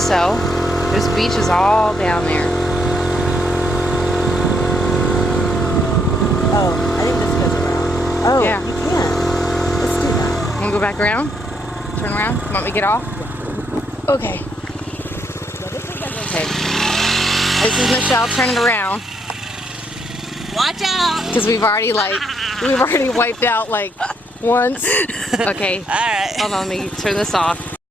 think so. There's beaches all down there. Oh, I think this goes around. Oh, Yeah. you can. Let's do that. Want to go back around? Turn around? Want me to get off? Okay. Okay. This is Michelle turning around. Watch out! Because we've already wiped out like once. Okay. All right. Hold on, let me turn this off.